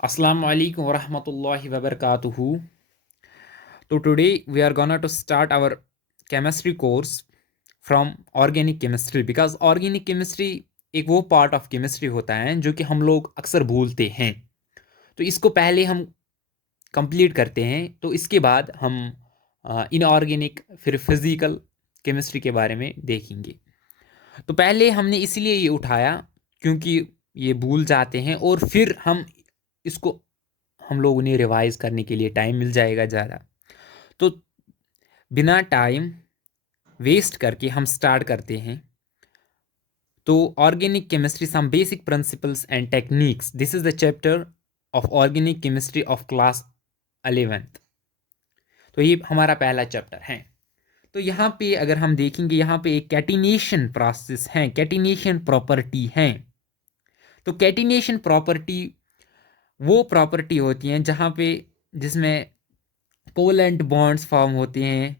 Assalamu alaikum wa rahmatullahi wa barakatuhu. So today we are gonna to start our chemistry course from organic chemistry because organic chemistry एक वो part of chemistry होता है जो कि हम लोग अक्सर भूलते हैं। तो इसको पहले हम कंप्लीट करते हैं, तो इसके बाद हम इनऑर्गेनिक फिर फिजिकल केमिस्ट्री के बारे में देखेंगे। तो पहले हमने इसलिए ये उठाया क्योंकि ये भूल जाते हैं और फिर इसको हम लोग उन्हें रिवाइज करने के लिए टाइम मिल जाएगा ज़्यादा। तो बिना टाइम वेस्ट करके हम स्टार्ट करते हैं। तो organic chemistry some basic principles and techniques, this is the chapter of organic chemistry of class 11th। तो ये हमारा पहला चैप्टर है। तो यहाँ पे अगर हम देखेंगे, यहाँ पे एक कैटिनेशन प्रोसेस है, कैटिनेशन प्रॉपर्टी है। तो कैटिनेशन प्रॉपर्टी वो प्रॉपर्टी होती हैं जहाँ पे जिसमें कोवेलेंट बॉन्ड्स फॉर्म होते हैं,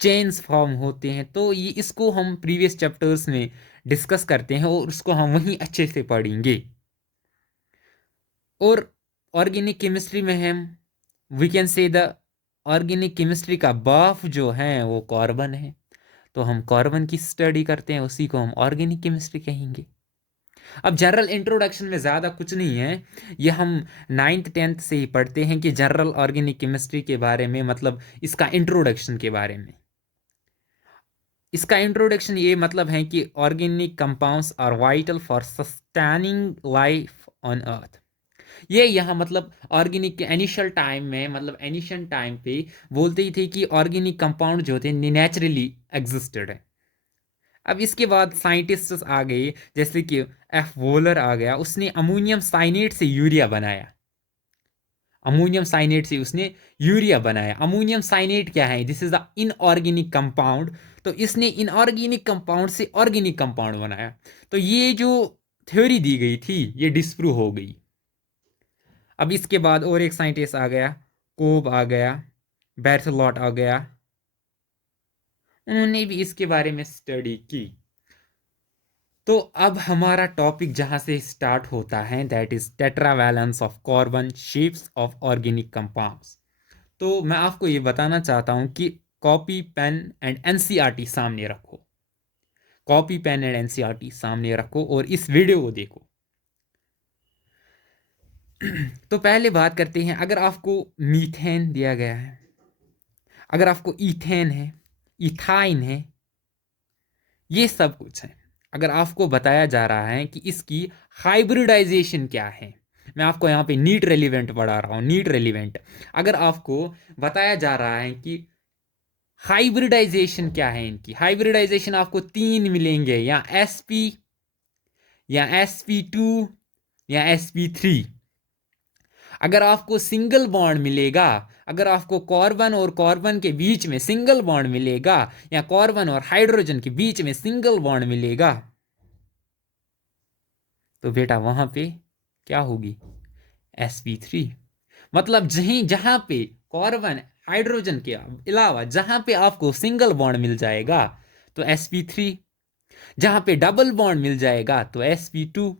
चेन्स फॉर्म होते हैं। तो ये इसको हम प्रीवियस चैप्टर्स में डिस्कस करते हैं और उसको हम वहीं अच्छे से पढ़ेंगे। और ऑर्गेनिक केमिस्ट्री में हम we can say the organic chemistry का बाप जो है वो कार्बन है। तो हम कार्बन की स्टडी करते हैं, उसी को हम ऑर्गेनिक केमिस्ट्री कहेंगे। अब जनरल इंट्रोडक्शन में ज़्यादा कुछ नहीं है, ये हम 9th 10th से ही पढ़ते हैं कि जनरल ऑर्गेनिक केमिस्ट्री के बारे में, मतलब इसका इंट्रोडक्शन के बारे में। इसका इंट्रोडक्शन ये मतलब है कि organic compounds are vital for sustaining life on earth. ये यहाँ मतलब ऑर्गेनिक के इनिशियल टाइम में, मतलब एनिशियंट टाइम पे बोलते ही थे कि ऑर्गेनिक कंपाउंड जो थे नेचुरली एग्जिस्टेड है। अब इसके बाद साइंटिस्ट्स आ गए, जैसे कि एफ वोलर आ गया, उसने अमोनियम साइनेट से यूरिया बनाया। अमोनियम साइनेट से उसने यूरिया बनाया। अमोनियम साइनेट क्या है? This is the inorganic compound. तो इसने इनऑर्गेनिक कंपाउंड से ऑर्गेनिक कंपाउंड बनाया। तो ये जो थ्योरी दी गई थी ये डिस्प्रूव हो गई। अब इसके बाद और एक साइंटिस्ट आ गया, कोब आ गया, बेर्थलॉट आ गया, उन्होंने भी इसके बारे में स्टडी की। तो अब हमारा टॉपिक जहां से स्टार्ट होता है that is tetravalence of carbon shapes of organic compounds. तो मैं आपको ये बताना चाहता हूं कि कॉपी पेन एंड एनसीईआरटी सामने रखो, कॉपी पेन एंड एनसीईआरटी सामने रखो और इस वीडियो को देखो। तो पहले बात करते हैं, अगर आपको मीथेन दिया गया है, अगर आपको ईथेन है, इथाइन है, ये सब कुछ है, अगर आपको बताया जा रहा है कि इसकी हाइब्रिडाइजेशन क्या है, मैं आपको यहाँ पे नीट रेलिवेंट पढ़ा रहा हूँ, नीट रेलिवेंट। अगर आपको बताया जा रहा है कि हाइब्रिडाइजेशन क्या है, इनकी हाइब्रिडाइजेशन आपको तीन मिलेंगे, या sp, या sp2, या sp3। अगर आपको सिंगल बॉन्ड मिलेगा, अगर आपको कार्बन और कार्बन के बीच में सिंगल बॉन्ड मिलेगा, या कार्बन और हाइड्रोजन के बीच में सिंगल बॉन्ड मिलेगा, तो बेटा वहां पे क्या होगी? sp3। मतलब जहां पे कार्बन हाइड्रोजन के अलावा जहां पे आपको सिंगल बॉन्ड मिल जाएगा तो sp3, जहां पे डबल बॉन्ड मिल जाएगा तो sp2,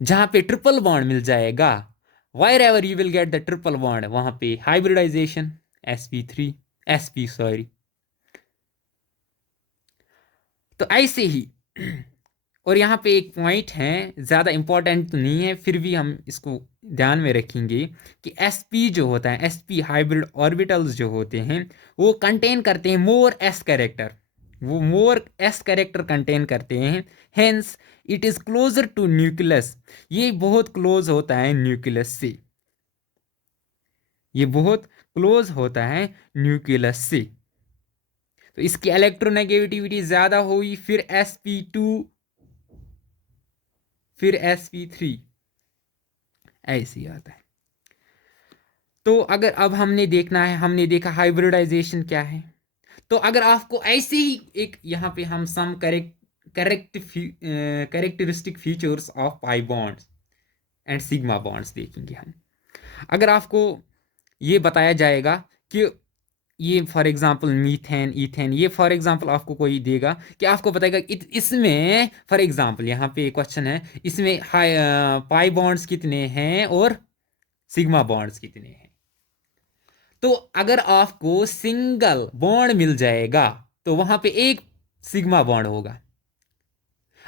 जहां पे ट्रिपल बॉन्ड मिल जाएगा, wire ever you will get the triple bond, वहां पे हाइब्रिडाइजेशन sp3, sp सॉरी। तो ऐसे ही और यहाँ पे एक पॉइंट है, ज़्यादा इंपॉर्टेंट तो नहीं है, फिर भी हम इसको ध्यान में रखेंगे कि sp जो होता है, sp हाइब्रिड ऑर्बिटल्स जो होते हैं वो कंटेन करते हैं मोर s कैरेक्टर, वो मोर s कैरेक्टर कंटेन करते हैं। Hence it is closer to nucleus, ये बहुत क्लोज होता है न्यूक्लियस से, ये बहुत क्लोज होता है न्यूक्लियस से। तो इसकी इलेक्ट्रोनेगेटिविटी ज़्यादा हुई, फिर sp2, फिर sp3, ऐसे ही आता है। तो अगर अब हमने देखना है, हमने देखा हाइब्रिडाइजेशन क्या है। तो अगर आपको ऐसे ही एक यहाँ पे हम some characteristic features of pi bonds and sigma bonds देखेंगे हम। अगर आपको ये बताया जाएगा कि ये फॉर एग्जांपल मीथेन, ईथेन, ये फॉर एग्जांपल आपको कोई देगा कि आपको बताएगा इसमें फॉर एग्जांपल यहाँ पे एक क्वेश्चन है, इसमें हाई पाई बॉन्ड्स कितने हैं और सिग्मा बॉन्ड्स कितने हैं। तो अगर आपको सिंगल बॉन्ड मिल जाएगा तो वहां पे एक सिग्मा बॉन्ड होगा।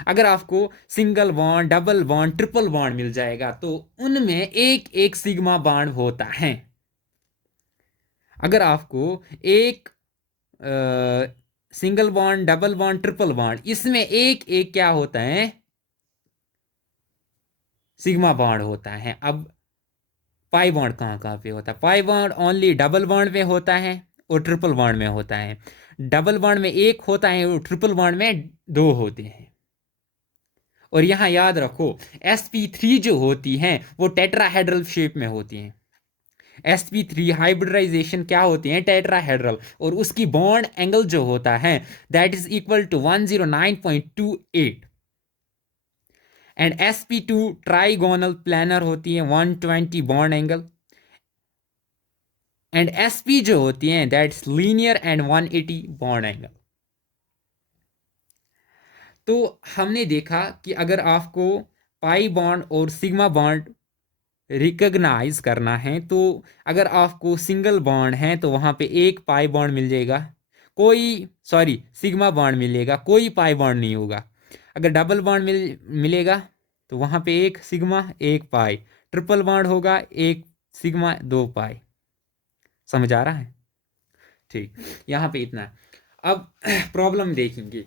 अगर आपको single bond, double bond, triple bond मिल जाएगा तो उनमें एक एक सिग्मा बॉन्ड होता है। अगर आपको एक single bond, double bond, triple bond, इसमें एक एक क्या होता है, सिग्मा बॉन्ड होता है। अब पाई बॉन्ड कहाँ कहाँ पे होता है? Pi bond only double bond में होता है और ट्रिपल बॉन्ड में होता है। डबल बॉन्ड में एक होता है और ट्रिपल बॉन्ड में दो होते हैं। और यहां याद रखो sp3 जो होती हैं वो टेट्राहेड्रल शेप में होती हैं। sp3 हाइब्रिडाइजेशन क्या होती है, टेट्राहेड्रल, और उसकी बॉन्ड एंगल जो होता है that is equal to 109.28। And sp2 trigonal planar होती है 120 बॉन्ड एंगल। एंड sp जो होती है that's linear and 180 bond angle. तो हमने देखा कि अगर आपको पाई बॉन्ड और सिग्मा बॉन्ड रिकग्नाइज करना है तो अगर आपको सिंगल बॉन्ड है तो वहाँ पे एक पाई बॉन्ड मिल जाएगा, कोई सॉरी सिग्मा बॉन्ड मिलेगा, कोई पाई बॉन्ड नहीं होगा। अगर डबल बॉन्ड मिलेगा तो वहाँ पे एक सिग्मा एक पाई, ट्रिपल बॉन्ड होगा एक सिग्मा दो पाई। समझ आ रहा है? ठीक, यहाँ पे इतना है। अब प्रॉब्लम देखेंगे